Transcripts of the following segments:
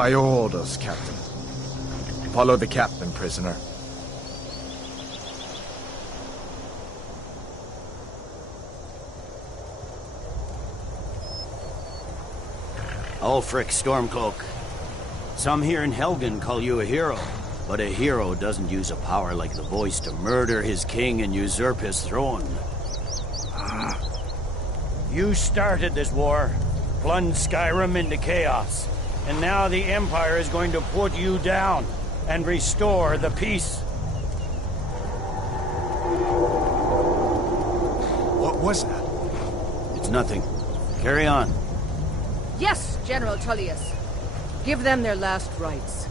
By your orders, Captain. Follow the captain, prisoner. Ulfric Stormcloak. Some here in Helgen call you a hero, but a hero doesn't use a power like the voice to murder his king and usurp his throne. You started this war, plunged Skyrim into chaos, and now the Empire is going to put you down and restore the peace. What was that? It's nothing. Carry on. Yes, General Tullius. Give them their last rites.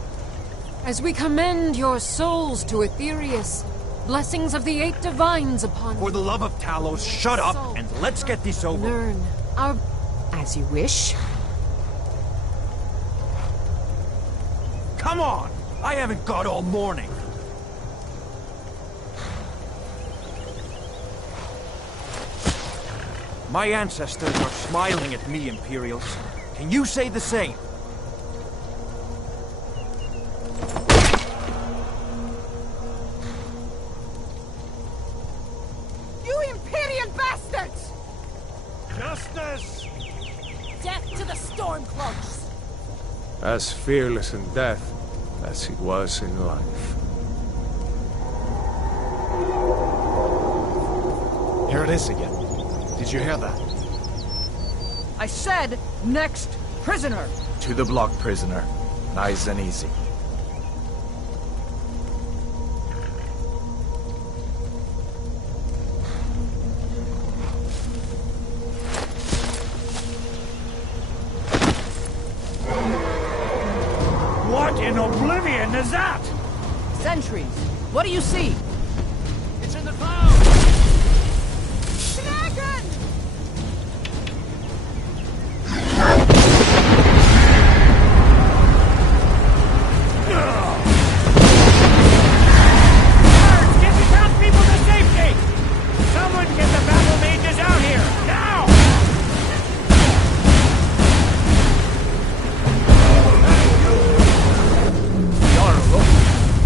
As we commend your souls to Aetherius, blessings of the eight divines upon you. For the love of Talos, shut up and let's get this over. Learn our... as you wish. Come on! I haven't got all morning. My ancestors are smiling at me, Imperials. Can you say the same? You Imperial bastards! Justice! Death to the Stormcloaks! As fearless in death as he was in life. Here it is again. Did you hear that? I said, next prisoner! To the block, prisoner. Nice and easy. What in oblivion is that? Sentries, what do you see? It's in the clouds! Dragon! Get the townspeople to safety! Someone get the battle mages out here, now! Jarl,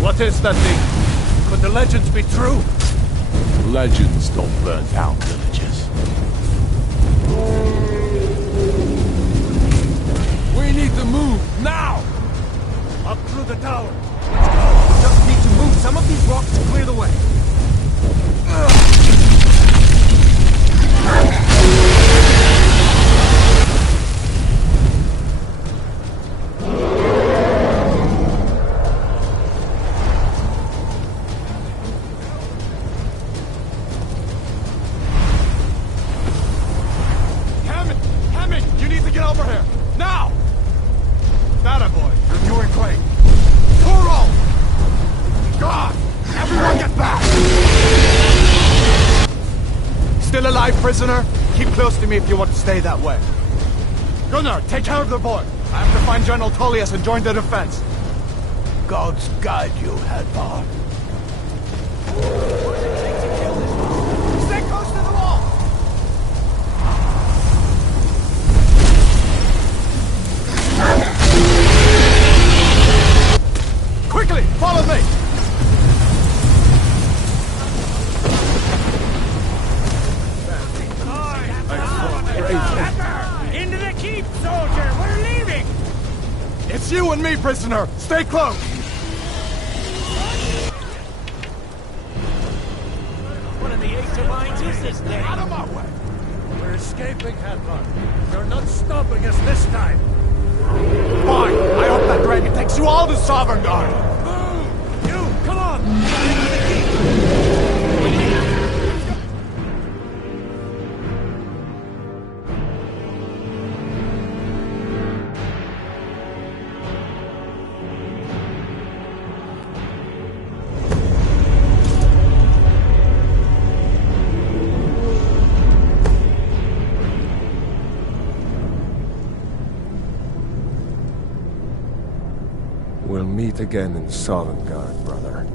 what is that thing? Could the legends be true? Legends don't burn down villages. We need to move, now! Up through the tower. Just need to move some of these rocks to clear the way. Hammond, you need to get over here. Now! That boy, you're doing great. Toro! God! Everyone get back! Still alive, prisoner? Keep close to me if you want to stay that way. Gunnar, take care of the boy. I have to find General Tullius and join the defense. Gods guide you, Hadvar. Stay close to the wall! Quickly, follow me! Into the keep, soldier! We're leaving! It's you and me, prisoner! Stay close! What in the eight divines is this thing? Out of my way! We're escaping, Hadvar. You're not stopping us this time. Fine! I hope that dragon takes you all to Sovereign Guard! Move! You, come on! Into the keep! We'll meet again in Sovngarde, brother.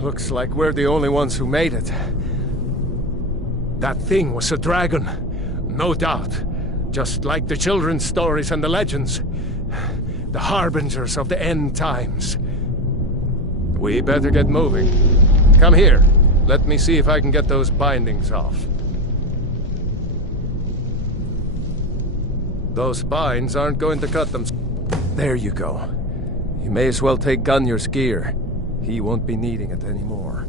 Looks like we're the only ones who made it. That thing was a dragon, no doubt. Just like the children's stories and the legends. The harbingers of the end times. We better get moving. Come here. Let me see if I can get those bindings off. Those spines aren't going to cut them. There you go. You may as well take Gunyar's gear. He won't be needing it anymore.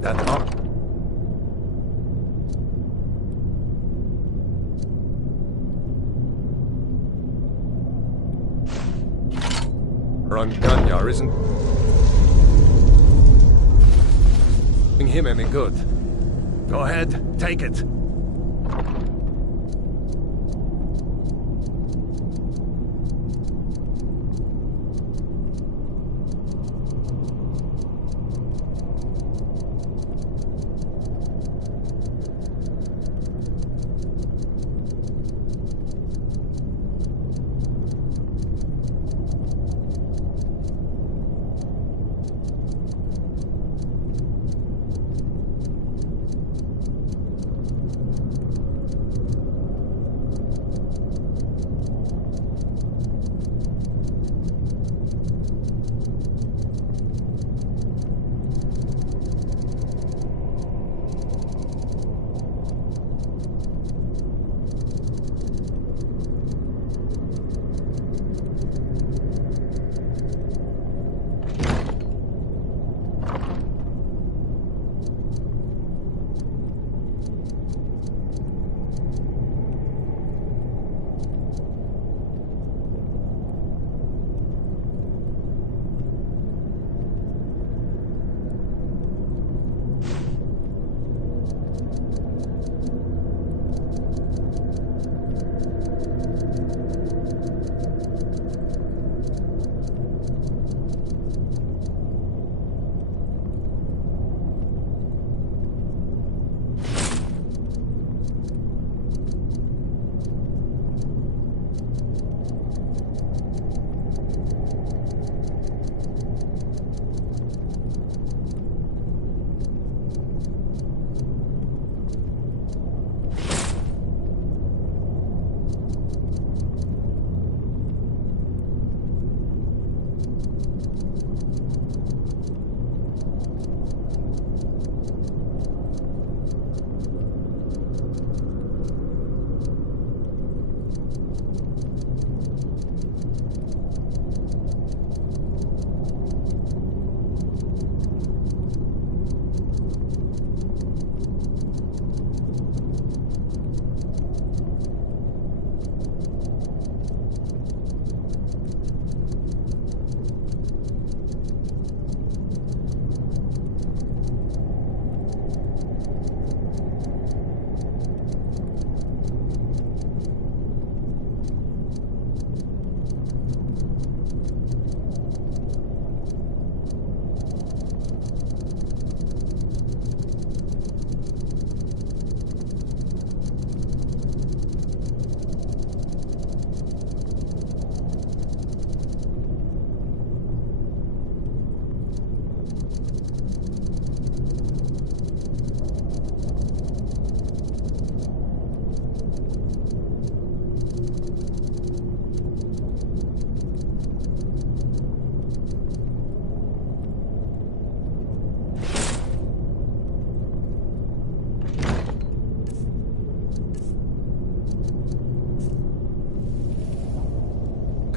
That up. Run Gunyar isn't doing him any good. Go ahead, take it.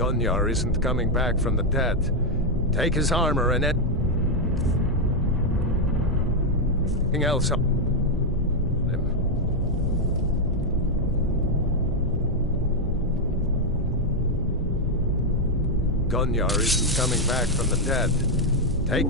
Gunyar isn't coming back from the dead. Take his armor and anything else on him. Gunyar isn't coming back from the dead. Take...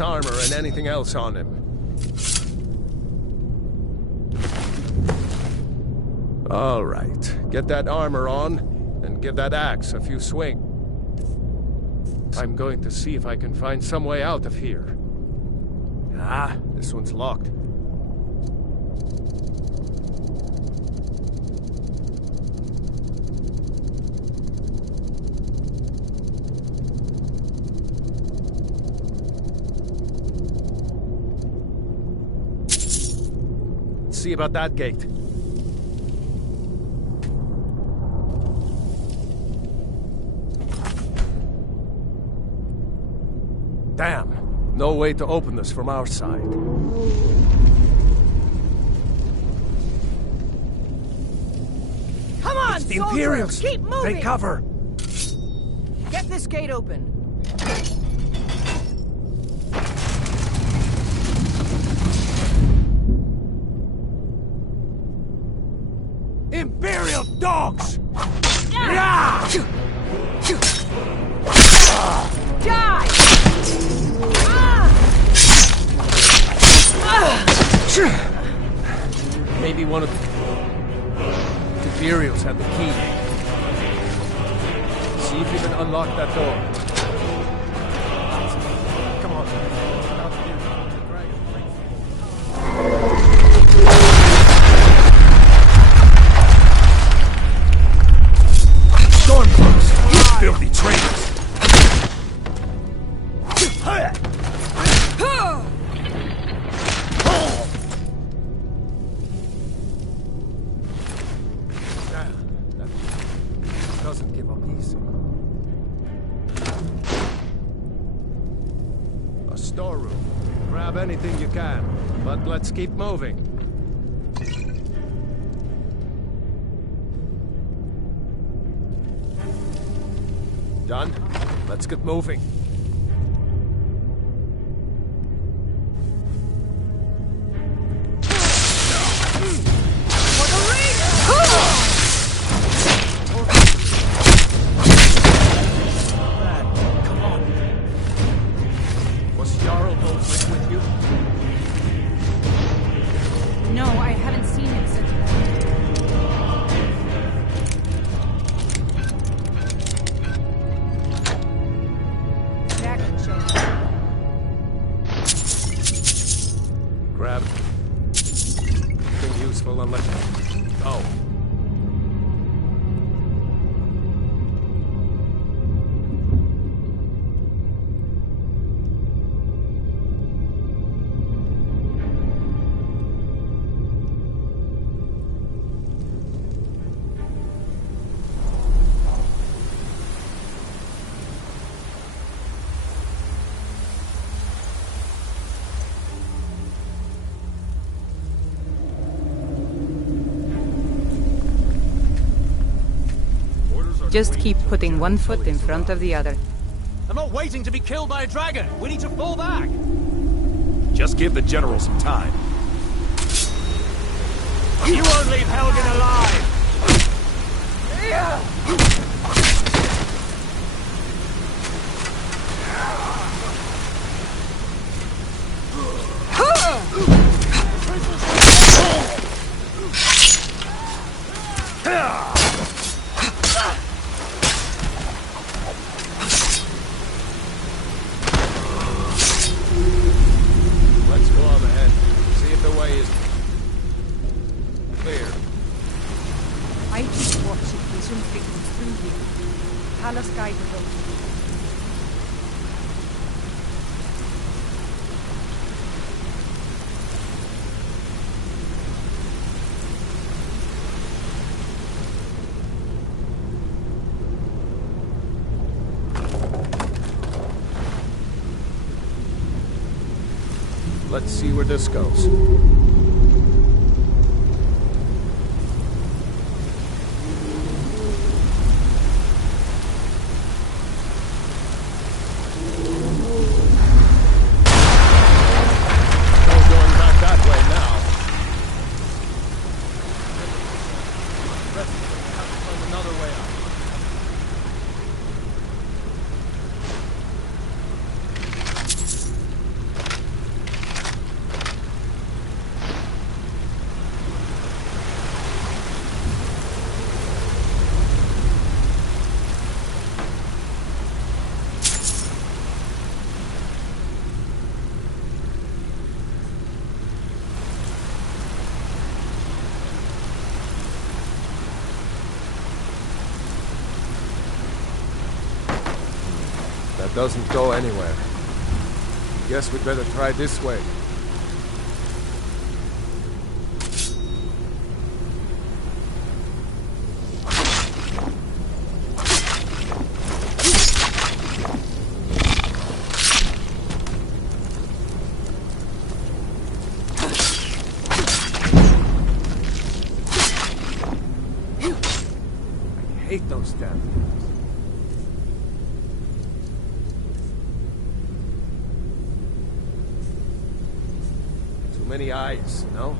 armor and anything else on him. All right, get that armor on and give that axe a few swings. I'm going to see if I can find some way out of here. Ah, this one's locked. Let's see about that gate. Damn. No way to open this from our side. Come on, The soldiers! Imperials! Keep moving! Take cover! Get this gate open. Imperial dogs! Die! Maybe one of the Imperials had the key. See if you can unlock that door. Come on. Stormcloaks! You filthy traitors! Doesn't give up easy. A storeroom. Grab anything you can, but let's keep moving. Done? Let's get moving. No, I haven't seen him since back in jail. Grab anything useful and let go. Just keep putting one foot in front of the other. I'm not waiting to be killed by a dragon! We need to fall back! Just give the general some time. You won't leave Helgen alive! Let's go up ahead. See if the way is clear. I keep watching this thing through here. Palace guide the boat. Let's see where this goes. No going back that way now. Let's have to find another way out. That doesn't go anywhere. Guess we'd better try this way. hate those damn things. Too many eyes, no?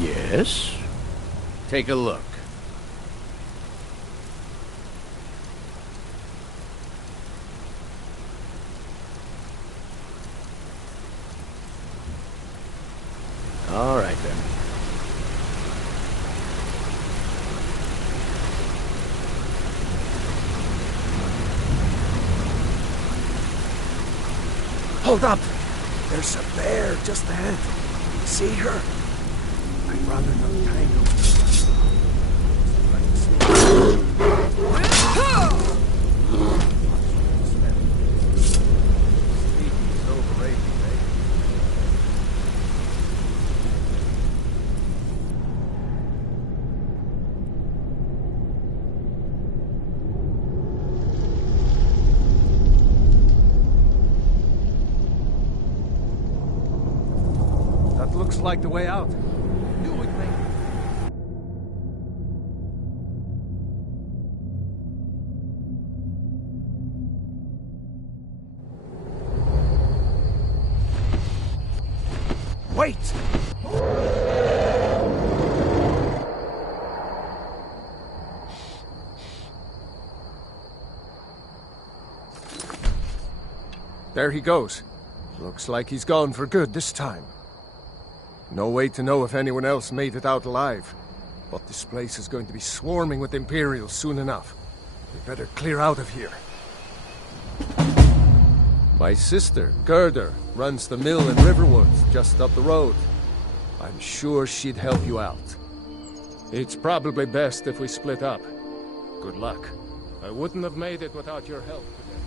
Yes? Take a look. All right, then. Hold up! There's a bear just ahead. See her? I'd rather not tangle. That looks like the way out. Knew it, mate. Wait! There he goes. Looks like he's gone for good this time. No way to know if anyone else made it out alive. But this place is going to be swarming with Imperials soon enough. We better clear out of here. My sister, Gerda, runs the mill in Riverwood, just up the road. I'm sure she'd help you out. It's probably best if we split up. Good luck. I wouldn't have made it without your help today.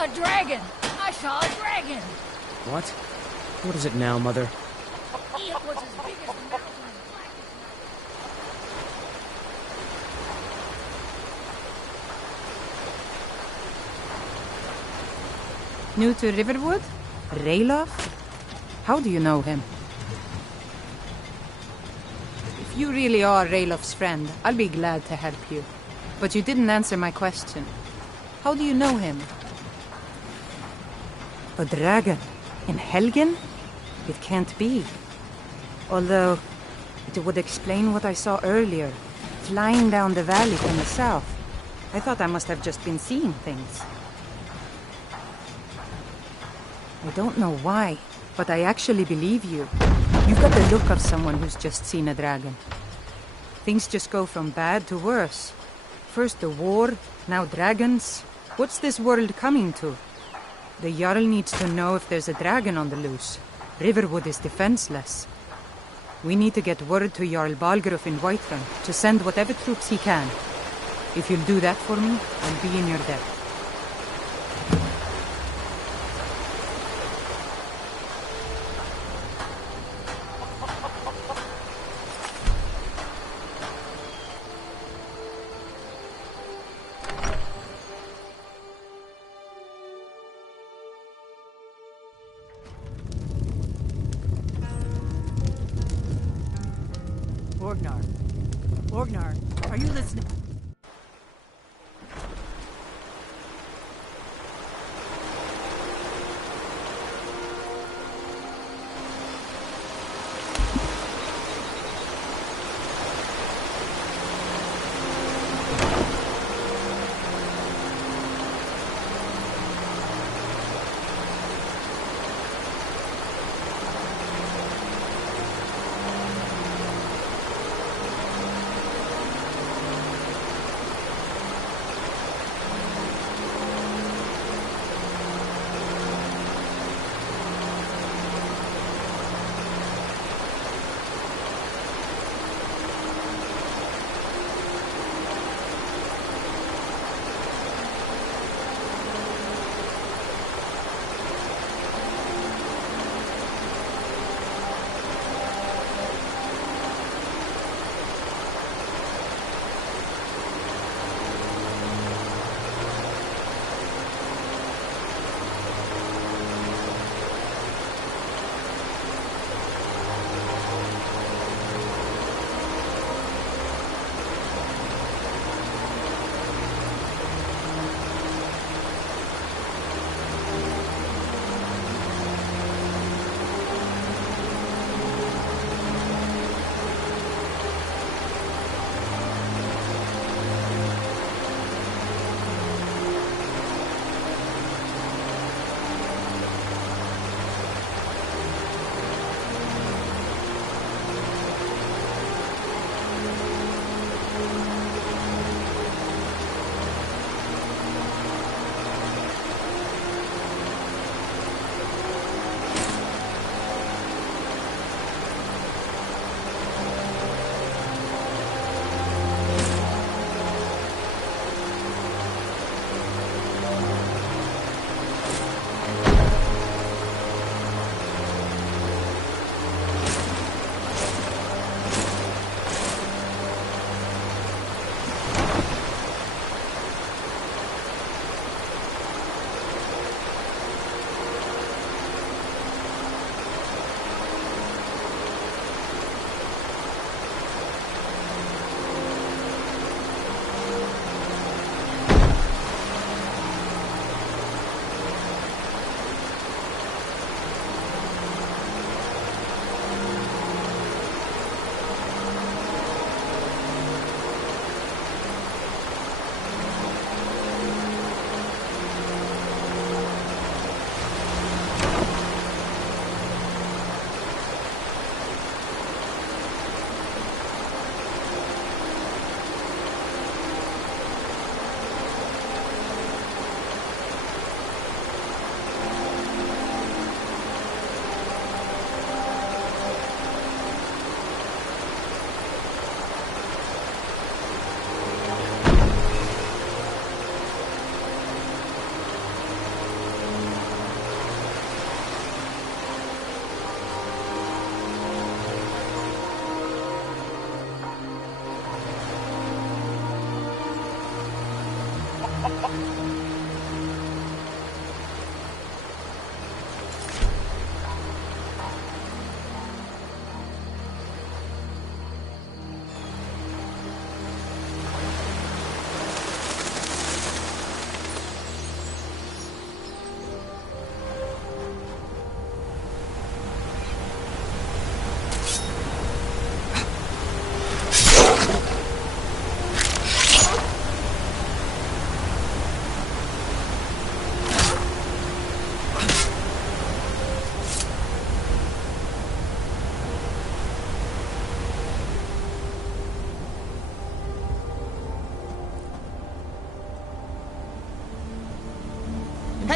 A dragon! I saw a dragon! What? What is it now, Mother? It was as big as the mountain and black as night. New to Riverwood? Ralof? How do you know him? If you really are Ralof's friend, I'll be glad to help you. But you didn't answer my question. How do you know him? A dragon? In Helgen? It can't be. Although, it would explain what I saw earlier, flying down the valley from the south. I thought I must have just been seeing things. I don't know why, but I actually believe you. You've got the look of someone who's just seen a dragon. Things just go from bad to worse. First the war, now dragons. What's this world coming to? The Jarl needs to know if there's a dragon on the loose. Riverwood is defenseless. We need to get word to Jarl Balgruuf in Whiterun to send whatever troops he can. If you'll do that for me, I'll be in your debt. Orgnar. Orgnar, are you listening?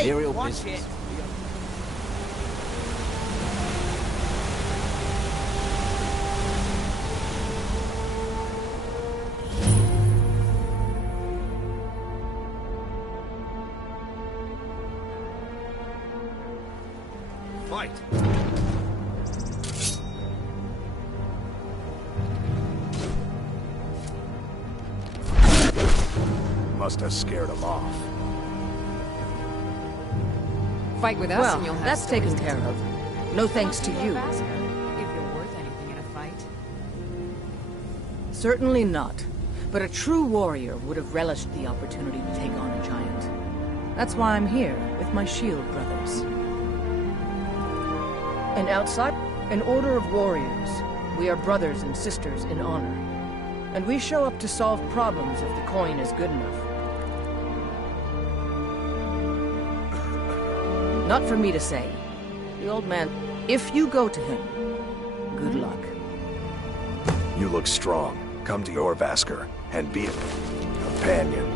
Imperial business. Fight! Must have scared him off. Fight with us Well, and you'll have that's stories taken to care tell. of. No thanks to you. If you're worth anything in a fight. Certainly not. But a true warrior would have relished the opportunity to take on a giant. That's why I'm here, with my shield brothers. And outside, an order of warriors. We are brothers and sisters in honor. And we show up to solve problems if the coin is good enough. Not for me to say. The old man, if you go to him, good luck. You look strong. Come to your Vasker and be a companion.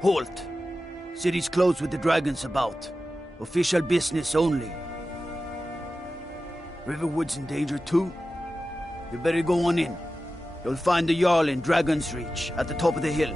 Halt! City's closed with the dragons about. Official business only. Riverwood's in danger too? You better go on in. You'll find the Jarl in Dragon's Reach, at the top of the hill.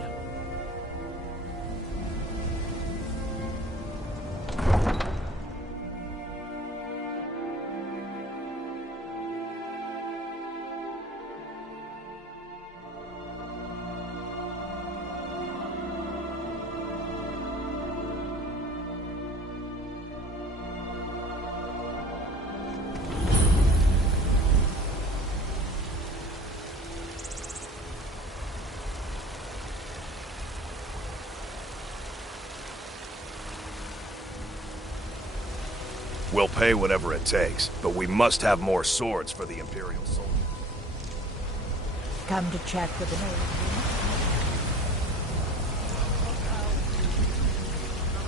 We'll pay whatever it takes, but we must have more swords for the Imperial soldiers. Come to chat with the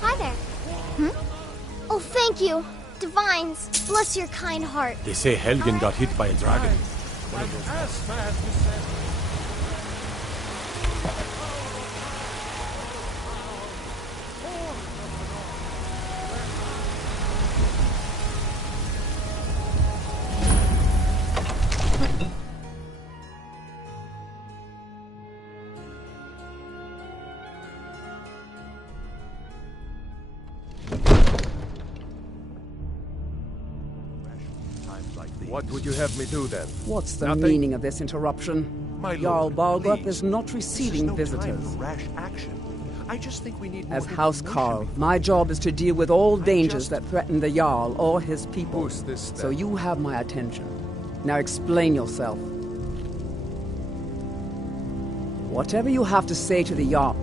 Hi there. Oh, thank you. Divines, bless your kind heart. They say Helgen got hit by a dragon. What would you have me do then? What's the Nothing? meaning of this interruption? Jarl Balgruuf is not receiving visitors. Rash action. I just think we need As House Carl, my job is to deal with all dangers that threaten the Jarl or his people. Who's this, then? So you have my attention. Now explain yourself. Whatever you have to say to the Jarl,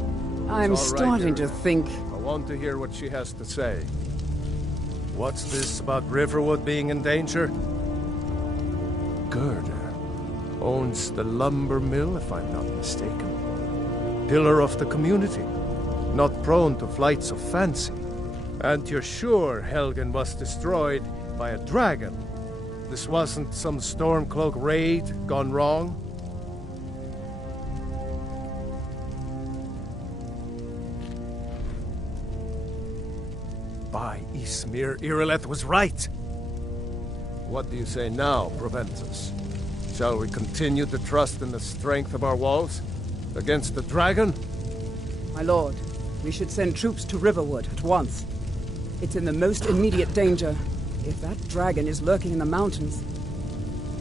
I'm It's all right, starting to Gerda. think... I want to hear what she has to say. What's this about Riverwood being in danger? Gerda owns the lumber mill, if I'm not mistaken. Pillar of the community, not prone to flights of fancy. And you're sure Helgen was destroyed by a dragon? This wasn't some Stormcloak raid gone wrong? By Ysmir, Irileth was right. What do you say now, Proventus? Shall we continue to trust in the strength of our walls against the dragon? My lord, we should send troops to Riverwood at once. It's in the most immediate danger. If that dragon is lurking in the mountains...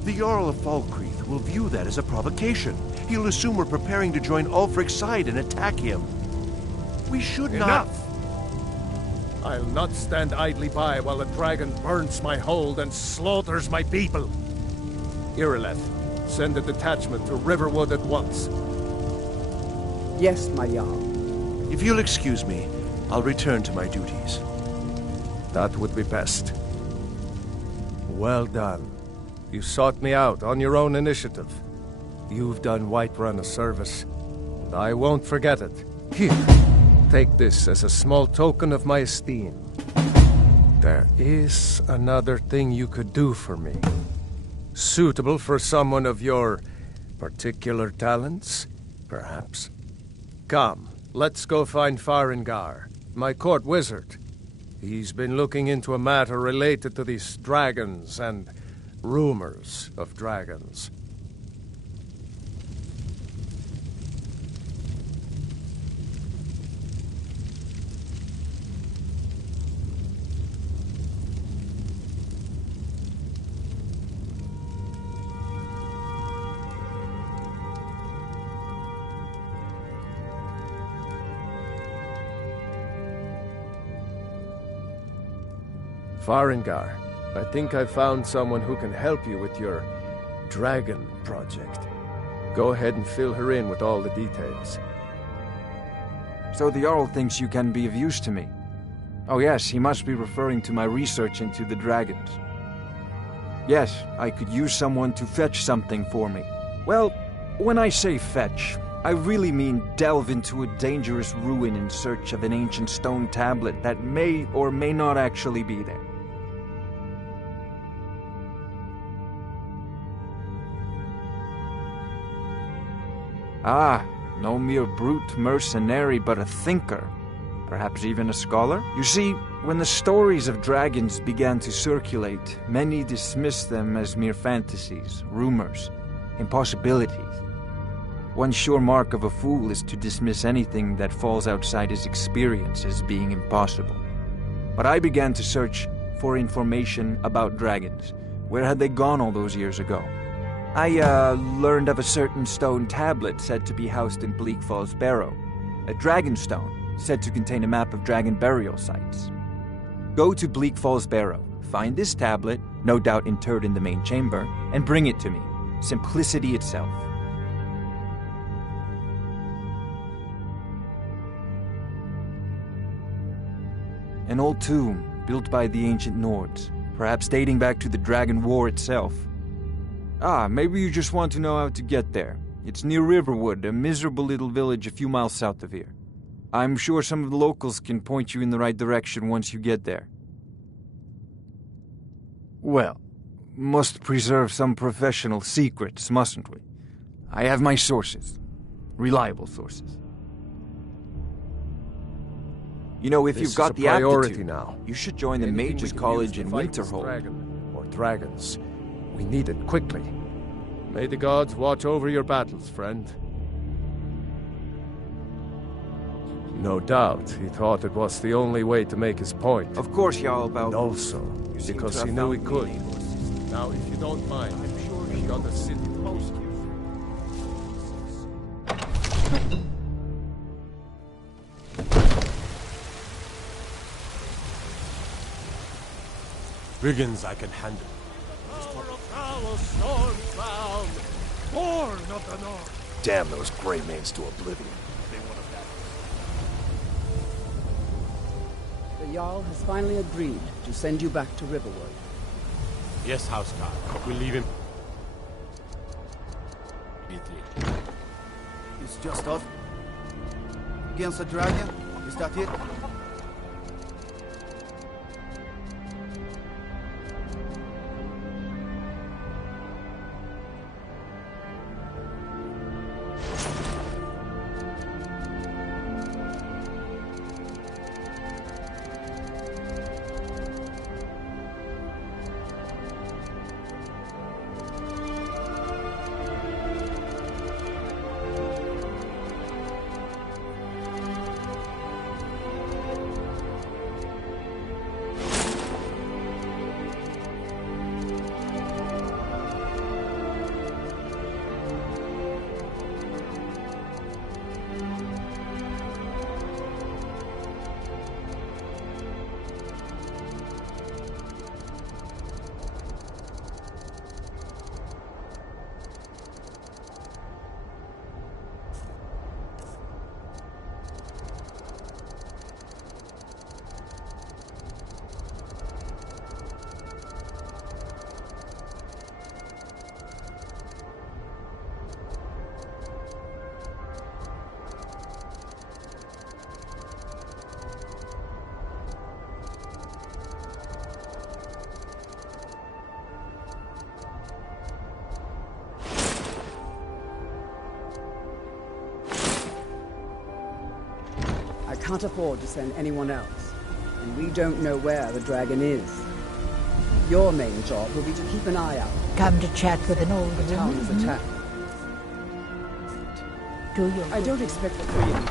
The Jarl of Falkreath will view that as a provocation. He'll assume we're preparing to join Ulfric's side and attack him. We should not... Enough! I'll not stand idly by while the dragon burns my hold and slaughters my people. Irileth, send a detachment to Riverwood at once. Yes, my Jarl. If you'll excuse me, I'll return to my duties. That would be best. Well done. You sought me out on your own initiative. You've done Whiterun a service, and I won't forget it. Here, take this as a small token of my esteem. There is another thing you could do for me. Suitable for someone of your particular talents, perhaps. Come, let's go find Farengar, my court wizard. He's been looking into a matter related to these dragons and rumors of dragons. Farengar, I think I found someone who can help you with your dragon project. Go ahead and fill her in with all the details. So the Jarl thinks you can be of use to me. Oh yes, he must be referring to my research into the dragons. Yes, I could use someone to fetch something for me. Well, when I say fetch, I really mean delve into a dangerous ruin in search of an ancient stone tablet that may or may not actually be there. Ah, no mere brute mercenary, but a thinker. Perhaps even a scholar? You see, when the stories of dragons began to circulate, many dismissed them as mere fantasies, rumors, impossibilities. One sure mark of a fool is to dismiss anything that falls outside his experience as being impossible. But I began to search for information about dragons. Where had they gone all those years ago? I learned of a certain stone tablet said to be housed in Bleak Falls Barrow. A dragon stone said to contain a map of dragon burial sites. Go to Bleak Falls Barrow, find this tablet, no doubt interred in the main chamber, and bring it to me. Simplicity itself. An old tomb, built by the ancient Nords, perhaps dating back to the Dragon War itself. Ah, maybe you just want to know how to get there. It's near Riverwood, a miserable little village a few miles south of here. I'm sure some of the locals can point you in the right direction once you get there. Well, must preserve some professional secrets, mustn't we? I have my sources. Reliable sources. You know, if you've got the aptitude, now. You should join the Mages College in Winterhold. Dragon or dragons. We need it quickly. May the gods watch over your battles, friend. No doubt, he thought it was the only way to make his point. Of course, Jarl, about... And also, because he knew he could. Now, if you don't mind, I'm sure we've got a city post you. Brigands I can handle. Born of the North. Damn those Greymanes to oblivion. The Jarl has finally agreed to send you back to Riverwood. Yes, Houseguard. We'll leave him. It's just us. Against a dragon? Is that it? I can't afford to send anyone else, and we don't know where the dragon is. Your main job will be to keep an eye out. Come to chat with an old The town is woman. attacked. Do you? I don't expect the three of you.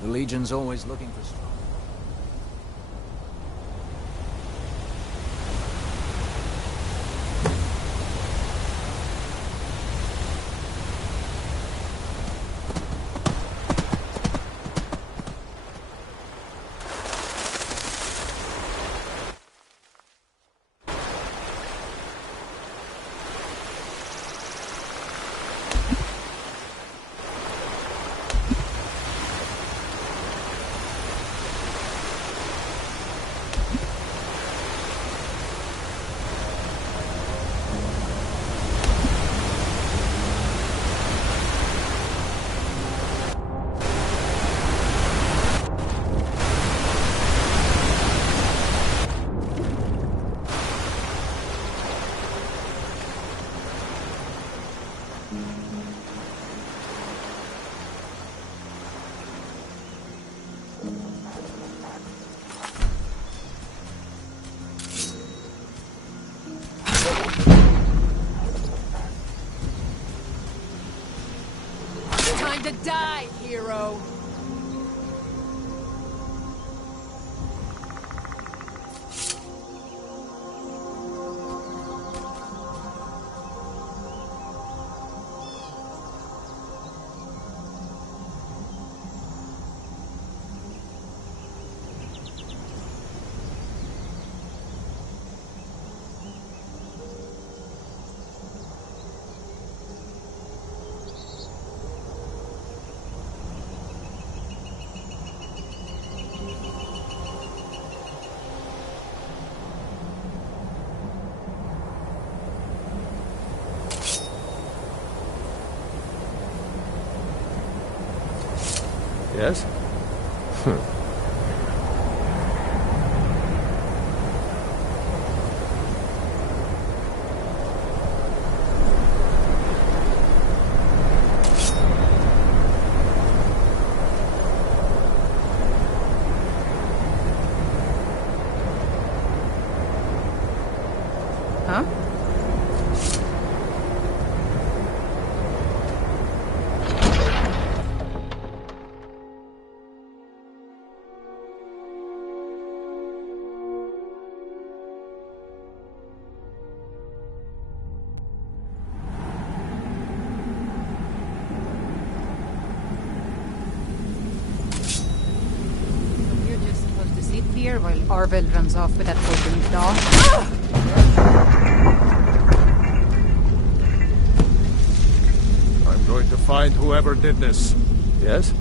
The Legion's always looking for strong. Time to die, hero! Yes? Huh? You're just supposed to sit here while Arvel runs off with that forbidden dog. I'm going to find whoever did this. Yes?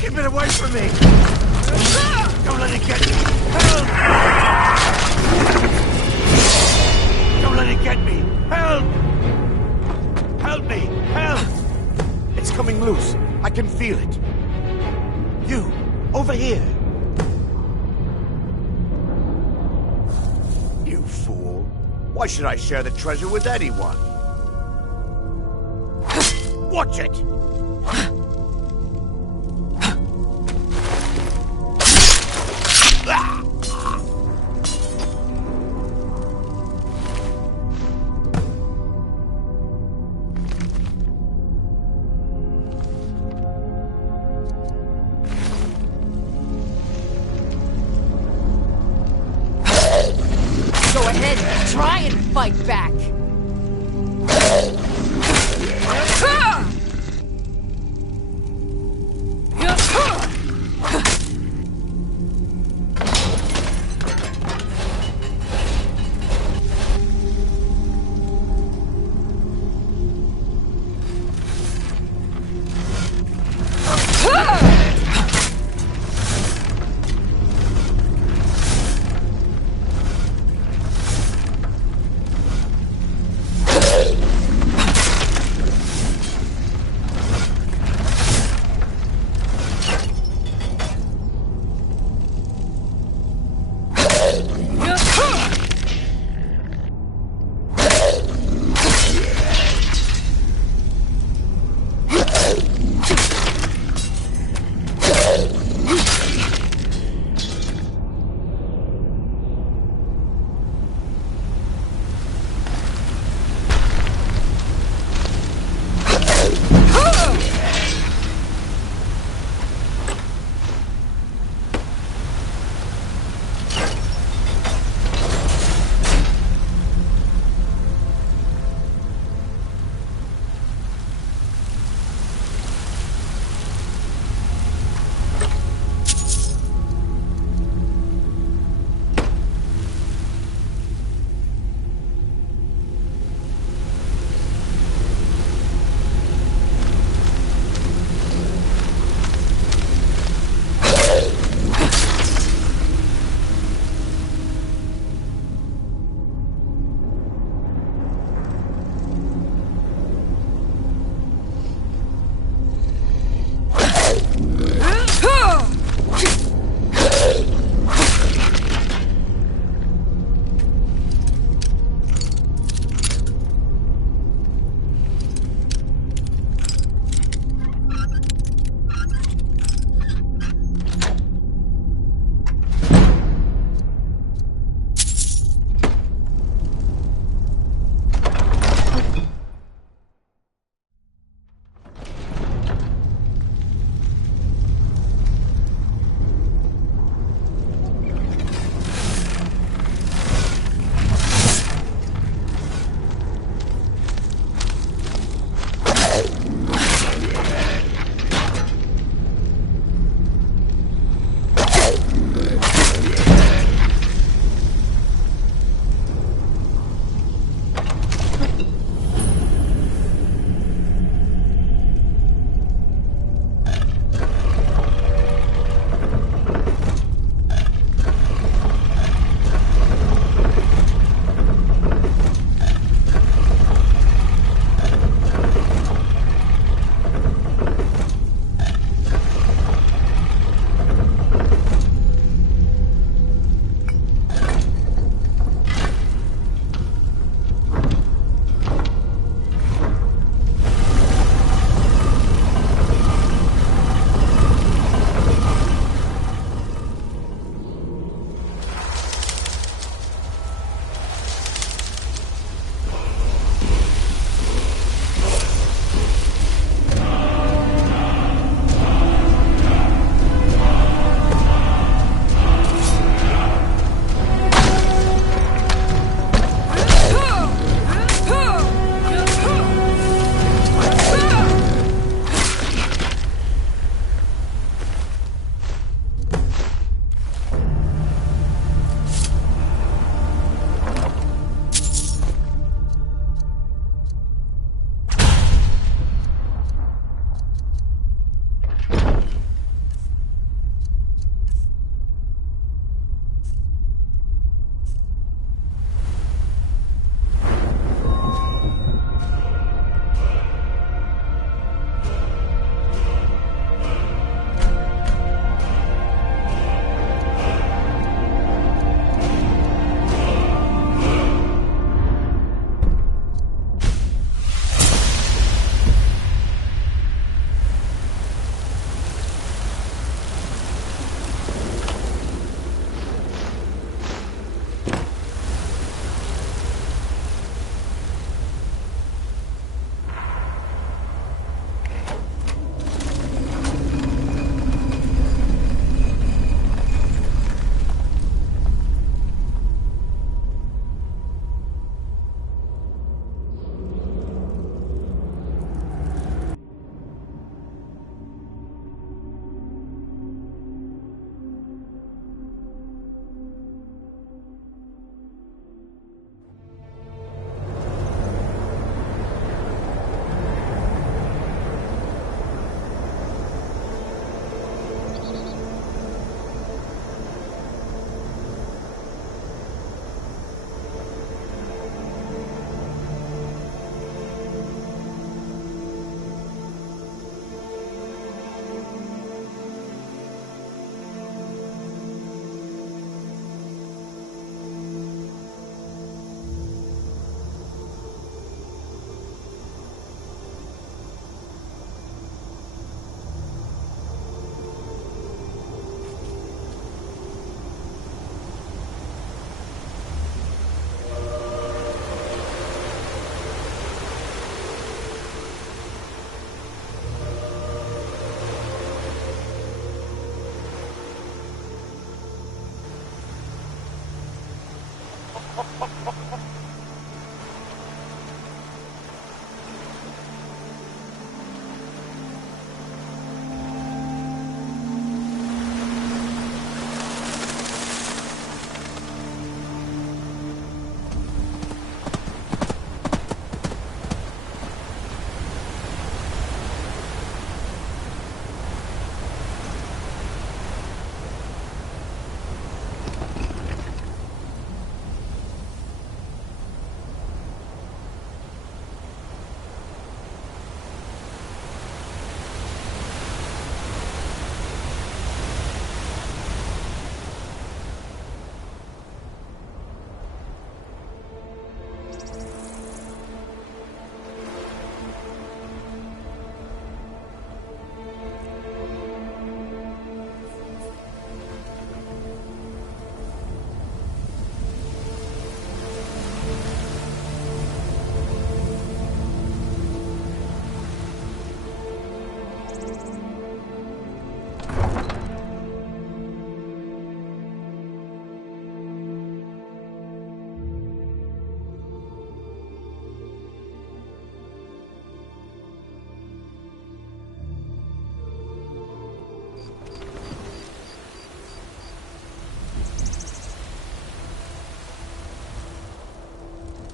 Keep it away from me! Don't let it get me! Help! Don't let it get me! Help! Help me! Help! It's coming loose. I can feel it. You, over here. You fool. Why should I share the treasure with anyone? Watch it! Go ahead, try and fight back.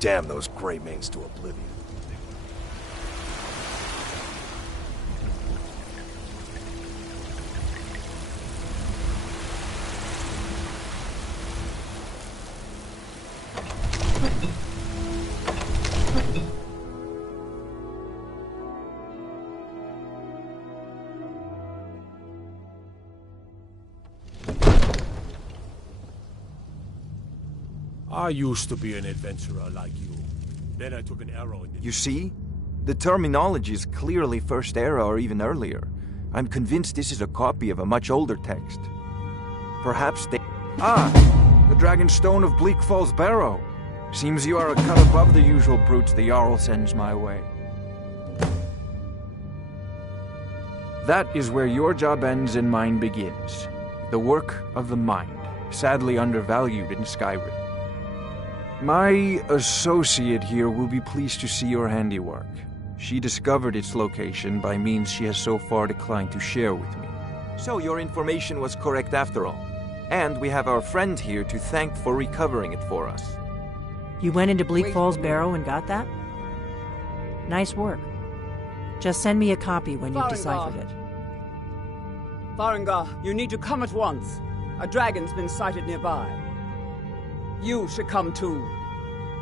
Damn those Greymanes to oblivion. I used to be an adventurer like you. Then I took an arrow in the... You see? The terminology is clearly First Era or even earlier. I'm convinced this is a copy of a much older text. Perhaps they... Ah! The Dragonstone of Bleak Falls Barrow. Seems you are a cut above the usual brutes the Jarl sends my way. That is where your job ends and mine begins. The work of the mind, sadly undervalued in Skyrim. My associate here will be pleased to see your handiwork. She discovered its location by means she has so far declined to share with me. So your information was correct after all. And we have our friend here to thank for recovering it for us. You went into Bleak Falls Barrow and got that? Nice work. Just send me a copy when you've deciphered it. Farengar, you need to come at once. A dragon's been sighted nearby. You should come too.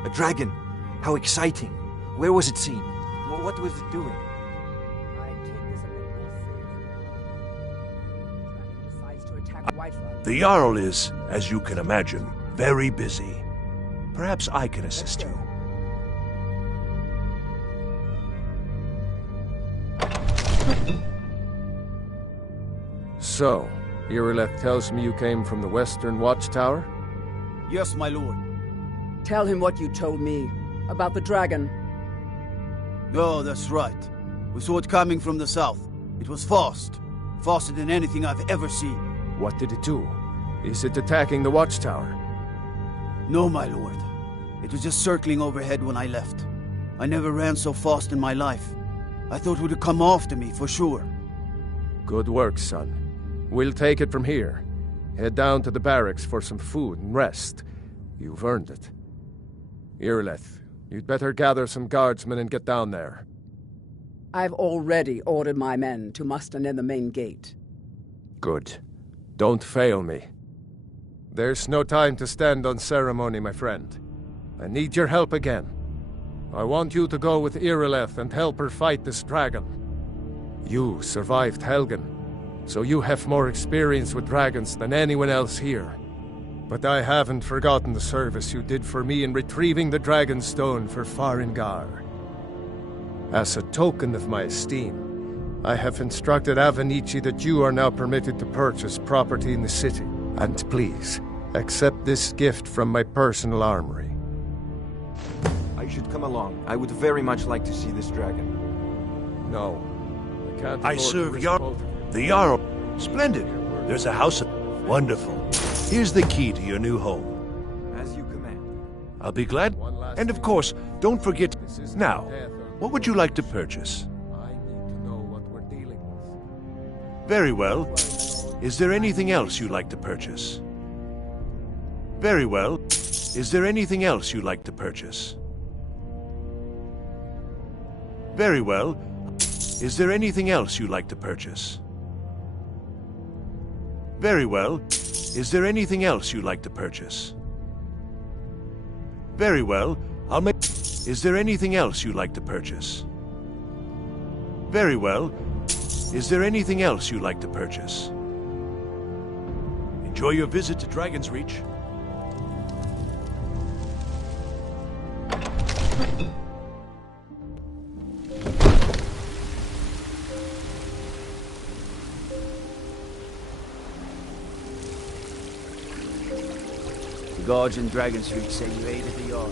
A dragon? How exciting. Where was it seen? What was it doing? I take this a bit more seriously. The dragon decides to attack Whiterun. The Jarl is, as you can imagine, very busy. Perhaps I can assist you. So, Irileth tells me you came from the Western Watchtower? Yes, my lord. Tell him what you told me about the dragon. Oh, that's right. We saw it coming from the south. It was fast. Faster than anything I've ever seen. What did it do? Is it attacking the Watchtower? No, my lord. It was just circling overhead when I left. I never ran so fast in my life. I thought it would come after me, for sure. Good work, son. We'll take it from here. Head down to the barracks for some food and rest. You've earned it. Irileth, you'd better gather some guardsmen and get down there. I've already ordered my men to muster near the main gate. Good. Don't fail me. There's no time to stand on ceremony, my friend. I need your help again. I want you to go with Irileth and help her fight this dragon. You survived Helgen, so you have more experience with dragons than anyone else here. But I haven't forgotten the service you did for me in retrieving the Dragonstone for Farengar. As a token of my esteem, I have instructed Avenici that you are now permitted to purchase property in the city. And please, accept this gift from my personal armory. I should come along. I would very much like to see this dragon. No. I can't I serve Jarl. The Jarl. Splendid. There's a house of... Wonderful. Here's the key to your new home. As you command. I'll be glad. And of course, don't forget... Now, what would you like to purchase? I need to know what we're dealing with. Very well. Is there anything else you'd like to purchase? Very well. Is there anything else you'd like to purchase? Very well. Is there anything else you'd like to purchase? Very well. Is there anything else you'd like to purchase? Very well. I'll make... Is there anything else you'd like to purchase? Very well. Is there anything else you'd like to purchase? Enjoy your visit to Dragon's Reach. The guards in Dragon's Reach say you aided the Jarl.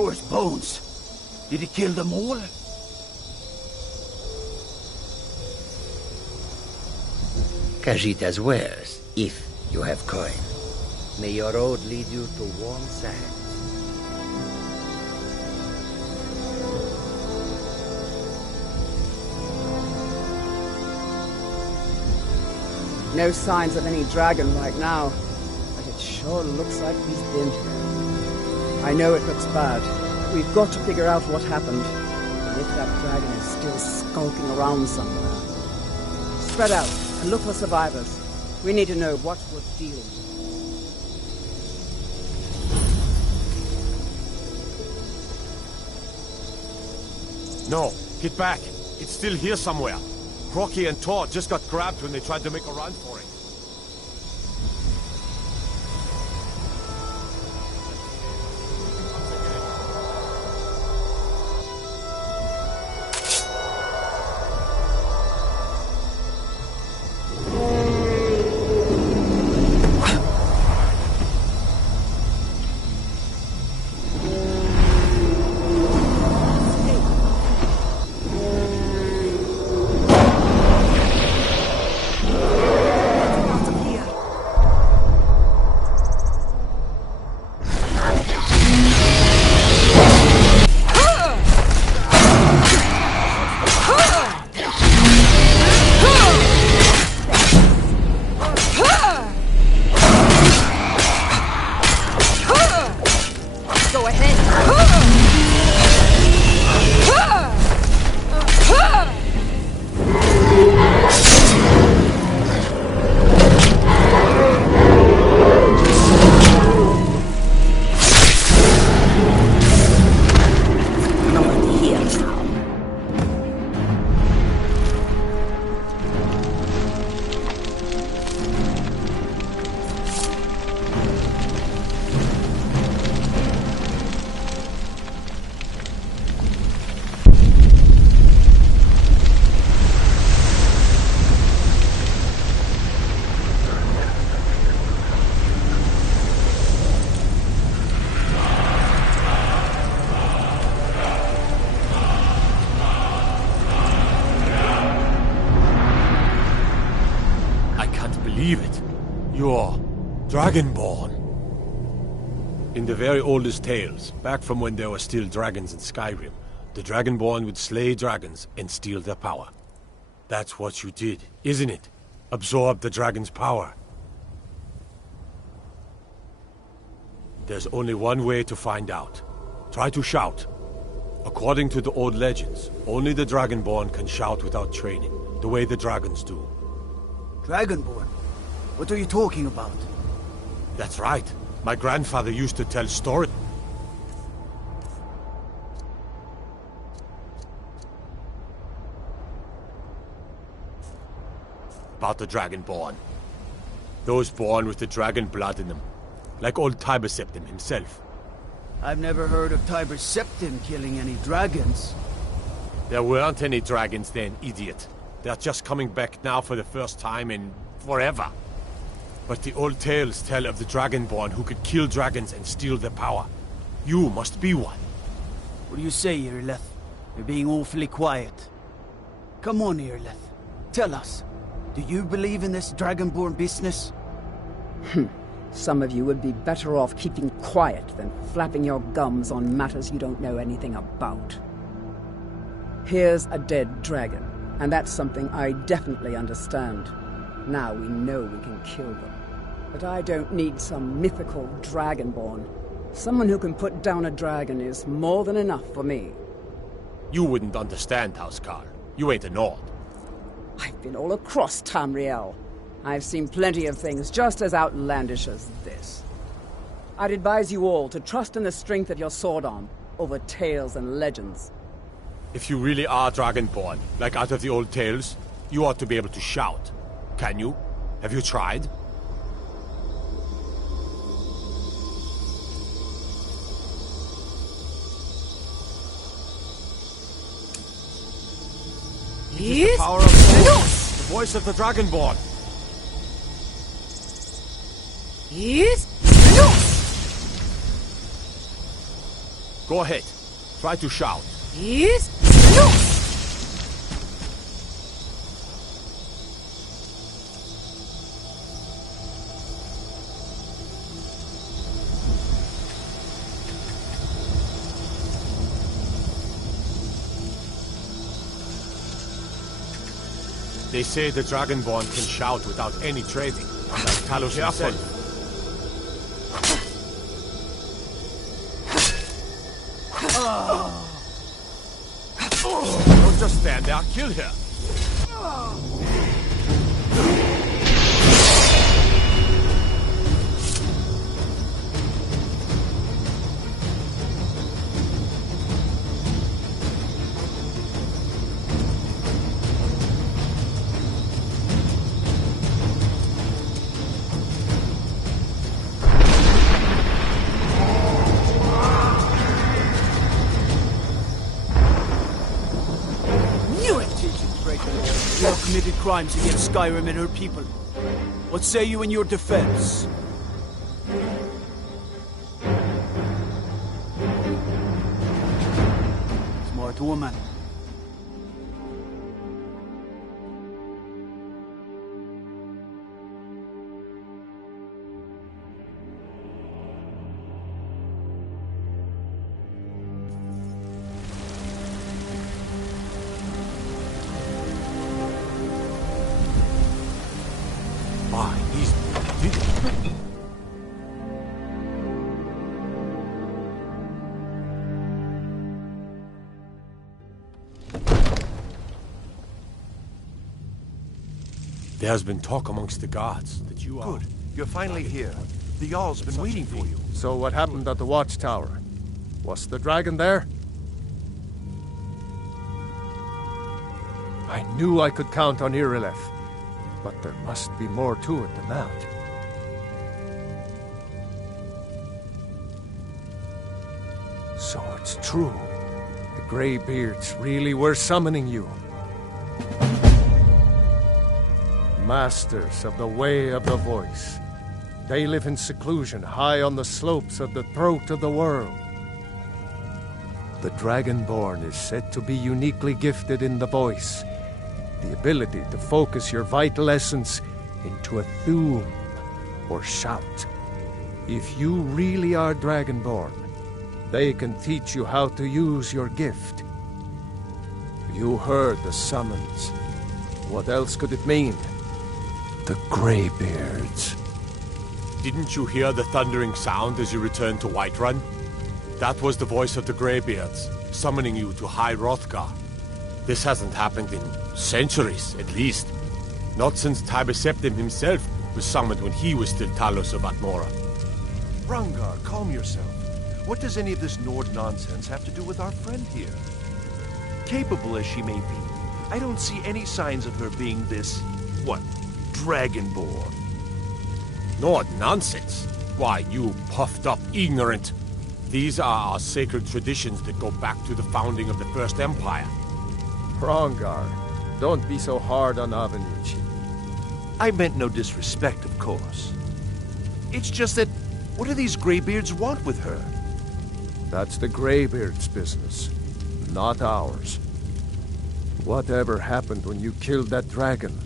Thor's bones. Did he kill them all? Kajita's wares, if you have coin. May your road lead you to warm sands. No signs of any dragon right now, but it sure looks like he's been here. I know it looks bad. We've got to figure out what happened, and if that dragon is still skulking around somewhere. Spread out and look for survivors. We need to know what we're dealing with. No, get back. It's still here somewhere. Crocky and Tor just got grabbed when they tried to make a run for it. Dragonborn. In the very oldest tales, back from when there were still dragons in Skyrim, the Dragonborn would slay dragons and steal their power. That's what you did, isn't it? Absorb the dragon's power. There's only one way to find out. Try to shout. According to the old legends, only the Dragonborn can shout without training, the way the dragons do. Dragonborn? What are you talking about? That's right. My grandfather used to tell stories about the Dragonborn. Those born with the dragon blood in them. Like old Tiber Septim himself. I've never heard of Tiber Septim killing any dragons. There weren't any dragons then, idiot. They're just coming back now for the first time in forever. But the old tales tell of the Dragonborn who could kill dragons and steal their power. You must be one. What do you say, Irleth? You're being awfully quiet. Come on, Irleth. Tell us. Do you believe in this Dragonborn business? Some of you would be better off keeping quiet than flapping your gums on matters you don't know anything about. Here's a dead dragon, and that's something I definitely understand. Now we know we can kill them. But I don't need some mythical Dragonborn. Someone who can put down a dragon is more than enough for me. You wouldn't understand, Housecarl. You ain't a Nord. I've been all across Tamriel. I've seen plenty of things just as outlandish as this. I'd advise you all to trust in the strength of your sword arm over tales and legends. If you really are Dragonborn, like out of the old tales, you ought to be able to shout. Can you? Have you tried? It is the power of the voice of the Dragonborn. Yes. Go ahead. Try to shout. Yes? They say the Dragonborn can shout without any training, like Talos himself. Don't just stand there, kill her! You have committed crimes against Skyrim and her people. What say you in your defense? Smart woman. There's been talk amongst the guards that you are... Good. You're finally here. The Jarl's been waiting for you. So what happened at the watchtower? Was the dragon there? I knew I could count on Irileth, but there must be more to it than that. So it's true. The Greybeards really were summoning you. Masters of the Way of the Voice. They live in seclusion high on the slopes of the throat of the world. The Dragonborn is said to be uniquely gifted in the voice, the ability to focus your vital essence into a thum, or shout. If you really are Dragonborn, they can teach you how to use your gift. You heard the summons. What else could it mean? The Greybeards. Didn't you hear the thundering sound as you returned to Whiterun? That was the voice of the Greybeards, summoning you to High Hrothgar. This hasn't happened in centuries, at least. Not since Tiber Septim himself was summoned when he was still Talos of Atmora. Rangar, calm yourself. What does any of this Nord nonsense have to do with our friend here? Capable as she may be, I don't see any signs of her being this, what, Dragonborn. Nord nonsense? Why, you puffed up ignorant. These are our sacred traditions that go back to the founding of the First Empire. Hrongar, don't be so hard on Avenicci. I meant no disrespect, of course. It's just that, what do these Greybeards want with her? That's the Greybeards' business, not ours. Whatever happened when you killed that dragon,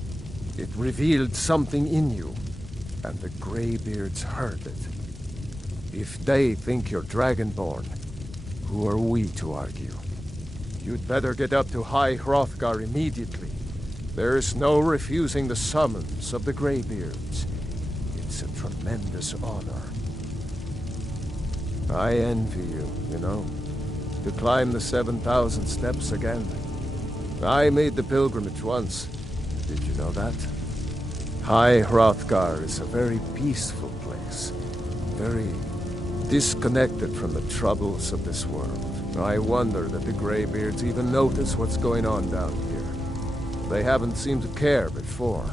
it revealed something in you, and the Greybeards heard it. If they think you're Dragonborn, who are we to argue? You'd better get up to High Hrothgar immediately. There's no refusing the summons of the Greybeards. It's a tremendous honor. I envy you, you know, to climb the 7,000 steps again. I made the pilgrimage once. Did you know that? High Hrothgar is a very peaceful place. Very disconnected from the troubles of this world. I wonder that the Greybeards even notice what's going on down here. They haven't seemed to care before.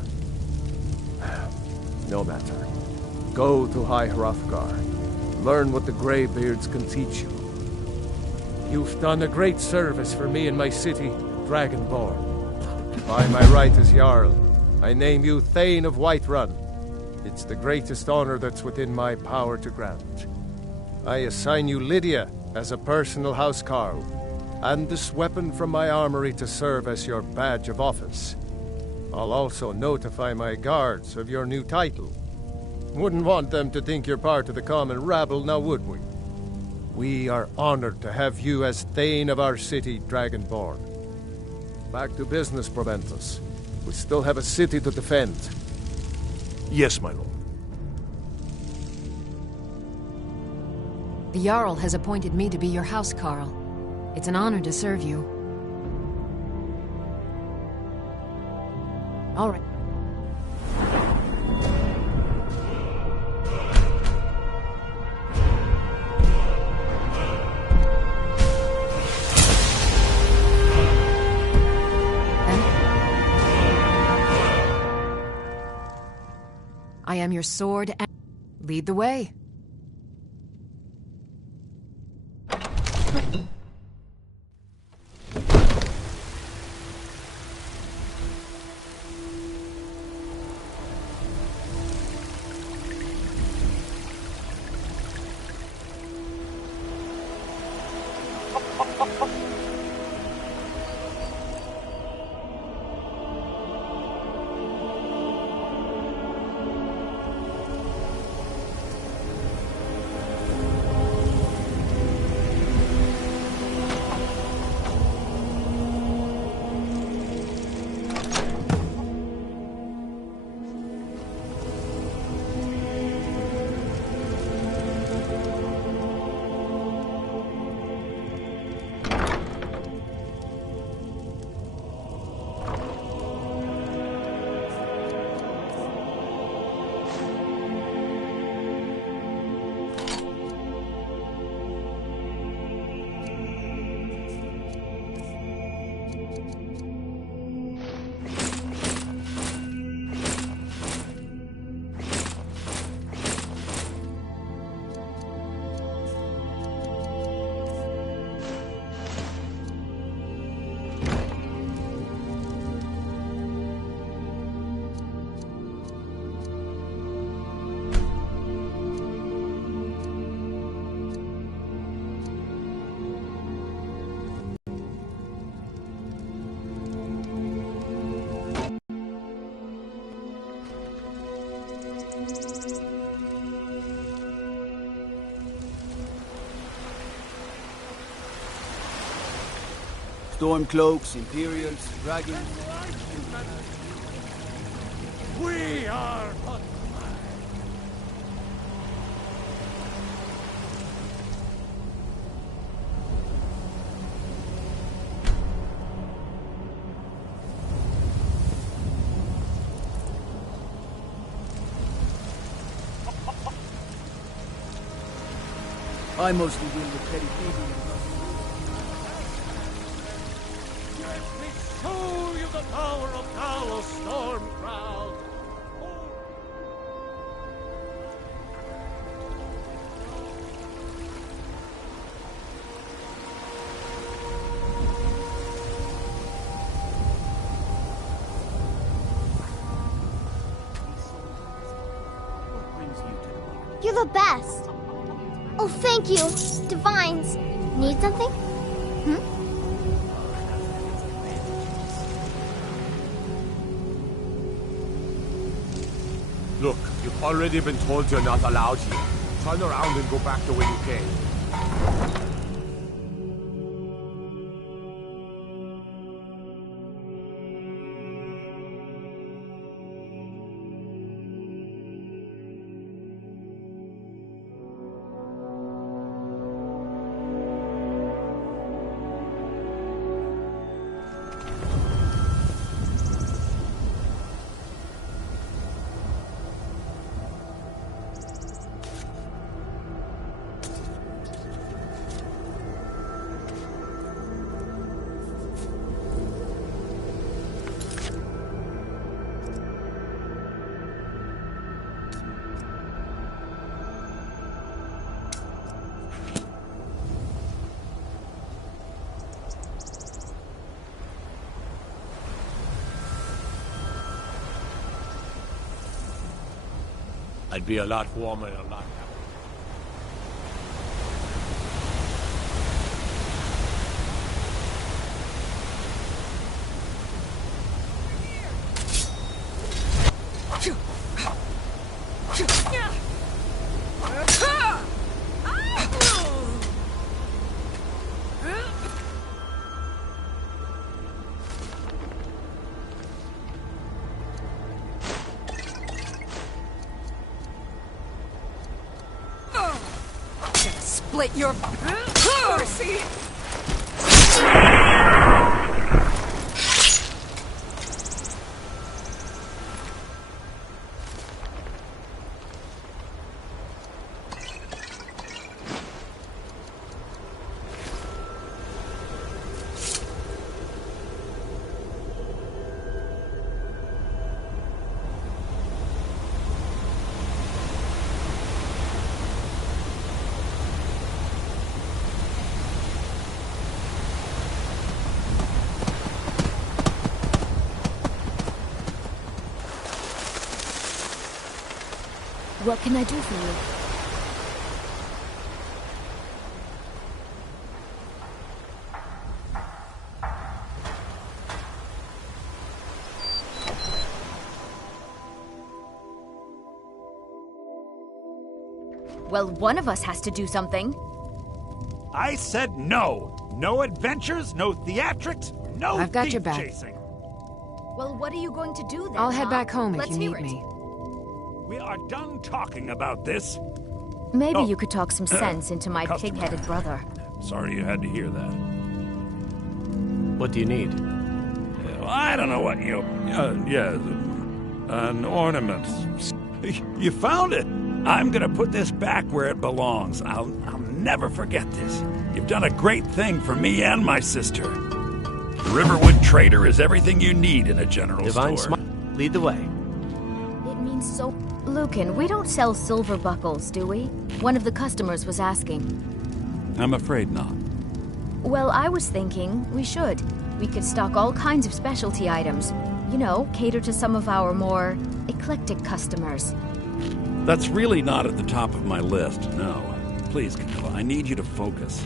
No matter. Go to High Hrothgar. Learn what the Greybeards can teach you. You've done a great service for me and my city, Dragonborn. By my right as Jarl, I name you Thane of Whiterun. It's the greatest honor that's within my power to grant. I assign you Lydia as a personal housecarl, and this weapon from my armory to serve as your badge of office. I'll also notify my guards of your new title. Wouldn't want them to think you're part of the common rabble, now would we? We are honored to have you as Thane of our city, Dragonborn. Back to business, Proventus. We still have a city to defend. Yes, my lord. The Jarl has appointed me to be your housecarl. It's an honor to serve you. All right. I am your sword and lead the way. Stormcloaks, Imperials, Dragons. We are I mostly deal with petty people. Let me show you the power of Talos Stormcloud! You're the best. Oh, thank you, Divines. Need something? Look, you've already been told you're not allowed here. Turn around and go back the way you came. I'd be a lot warmer and a lot happier. split your... Mercy! What can I do for you? Well, one of us has to do something. I said no. No adventures, no theatrics, no I've got thief your back. chasing. Well, what are you going to do then? I'll head huh? back home if Let's you need hear it. me. We are done talking about this. Maybe Oh. you could talk some sense into my Customer. pig-headed brother. Sorry you had to hear that. What do you need? I don't know what you... yeah, an ornament. You found it. I'm gonna put this back where it belongs. I'll never forget this. You've done a great thing for me and my sister. Riverwood Trader is everything you need in a general Divine store. Lead the way. It means so... Lucan, we don't sell silver buckles, do we? One of the customers was asking. I'm afraid not. Well, I was thinking we should. We could stock all kinds of specialty items. You know, cater to some of our more eclectic customers. That's really not at the top of my list, no. Please, Camilla, I need you to focus.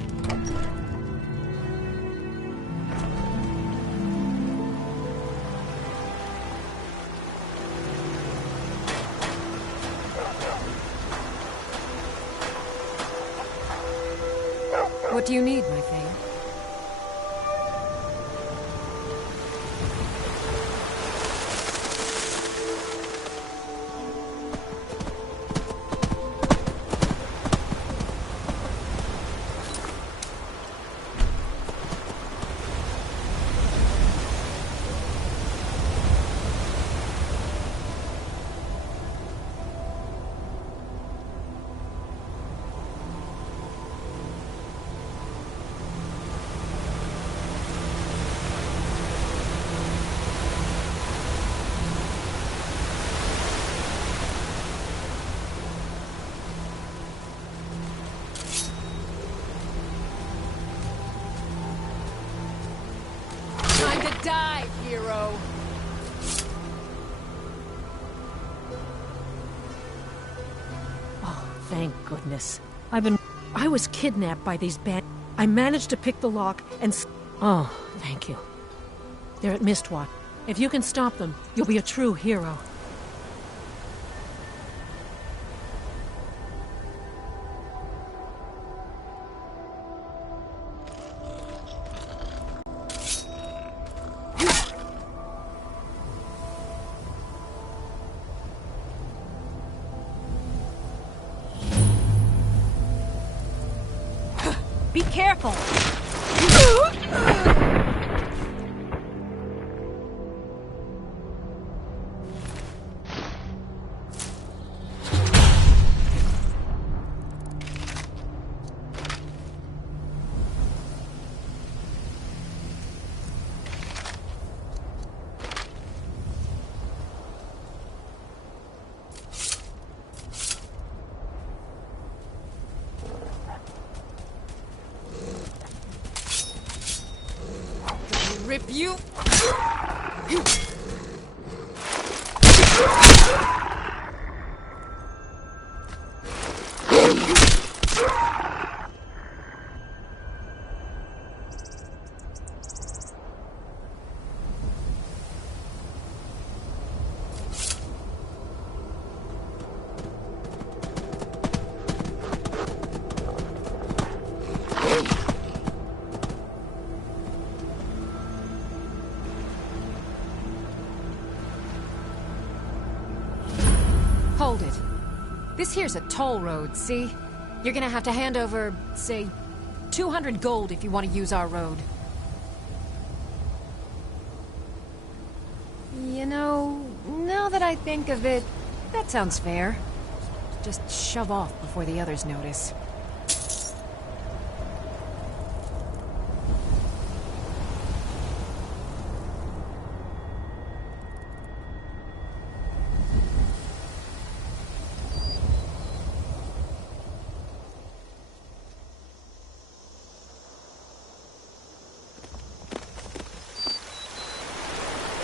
What do you need, my thing? Time to die, hero! Oh, thank goodness. I was kidnapped by these I managed to pick the lock and... Oh, thank you. They're at Mistwatch. If you can stop them, you'll be a true hero. Be careful! Rip you! Hold it. This here's a toll road, see? You're gonna have to hand over, say, 200 gold if you want to use our road. You know, now that I think of it, that sounds fair. Just shove off before the others notice.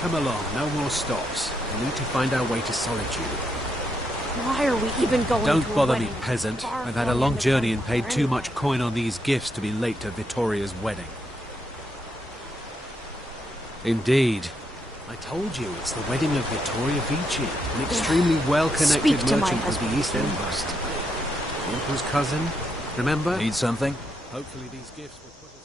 Come along, no more stops. We need to find our way to Solitude. Why are we even going to Don't a bother me, wedding? peasant. I've had a long journey and paid too much coin on these gifts to be late to Vittoria's wedding. Indeed. I told you, it's the wedding of Vittoria Vici, an extremely well-connected Speak to my merchant with the husband East End first. The Emperor's cousin, remember? Need something? Hopefully these gifts will put us in...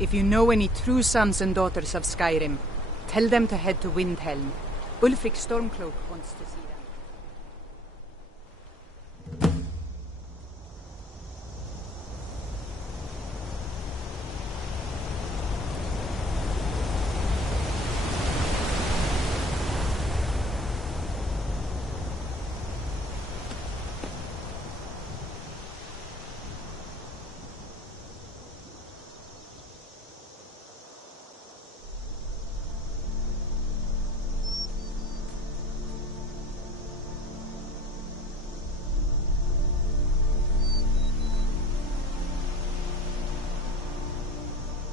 If you know any true sons and daughters of Skyrim, tell them to head to Windhelm. Ulfric Stormcloak wants to see them.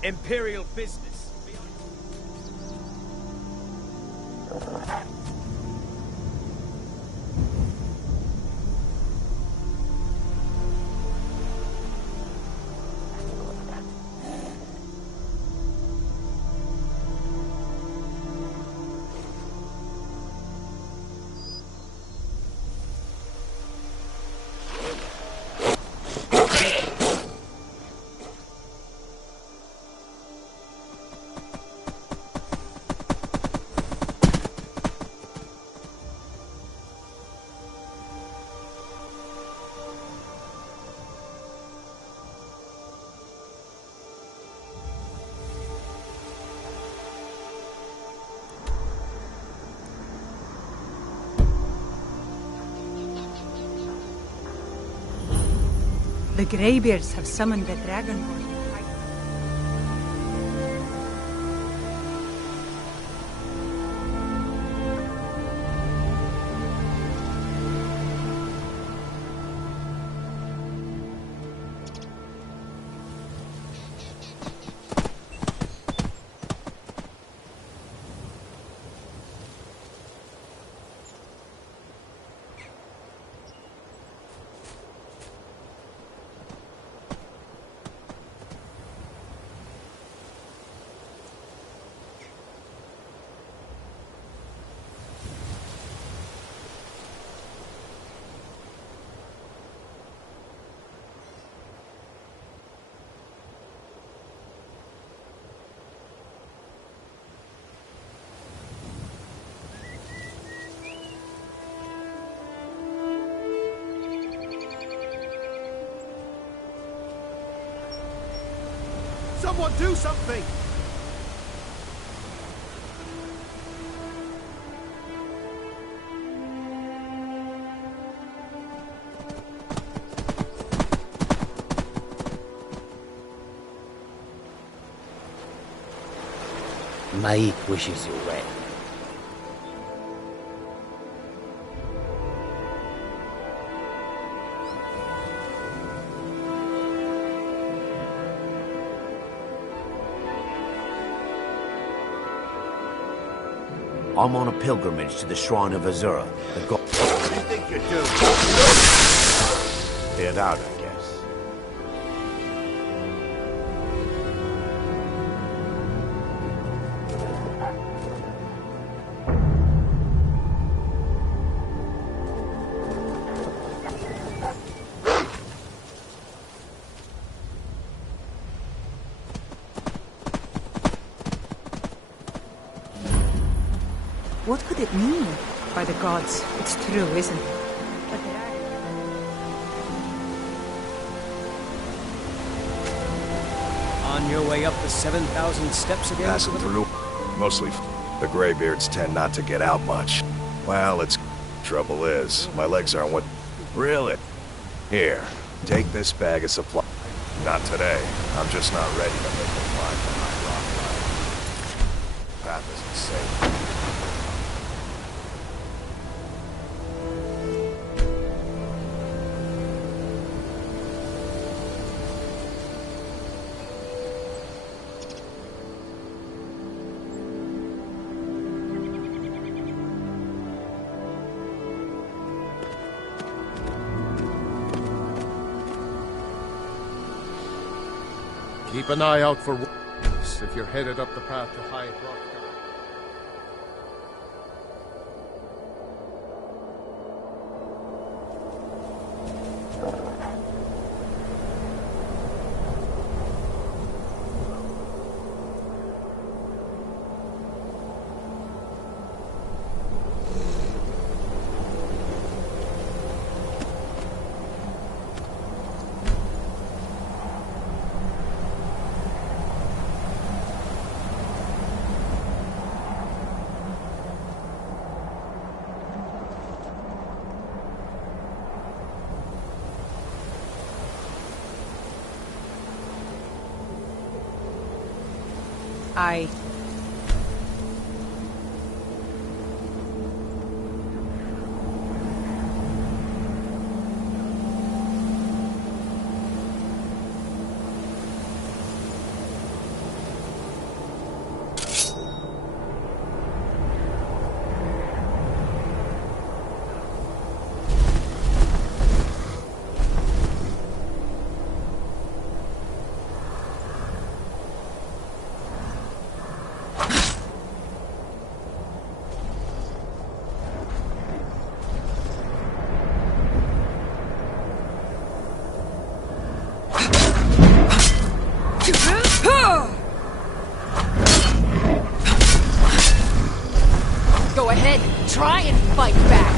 Imperial business. The Greybeards have summoned the Dragonborn. Someone do something! Maik wishes you well. I'm on a pilgrimage to the Shrine of Azura, the god... What do you think you're doing? Figured out, I guess. What could it mean? By the gods, it's true, isn't it? On your way up the 7,000 steps again? Passing through. Mostly the Greybeards tend not to get out much. Well, it's... Trouble is, my legs aren't what... Really? Here, take this bag of supply. Not today. I'm just not ready to make a climb behind rock line. Path isn't safe. Keep an eye out for wolves if you're headed up the path to High Rock. I... Go ahead, try and fight back.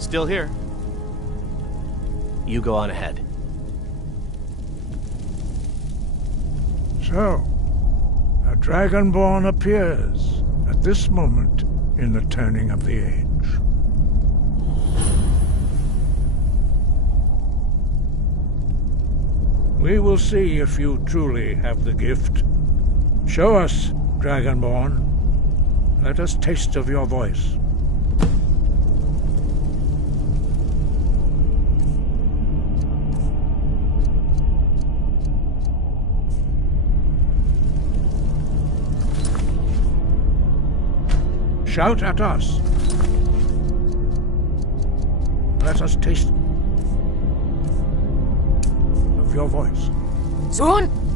Still here. You go on ahead. So, a Dragonborn appears at this moment in the turning of the age. We will see if you truly have the gift. Show us, Dragonborn. Let us taste of your voice. Shout at us. let us taste of your voice. Soon?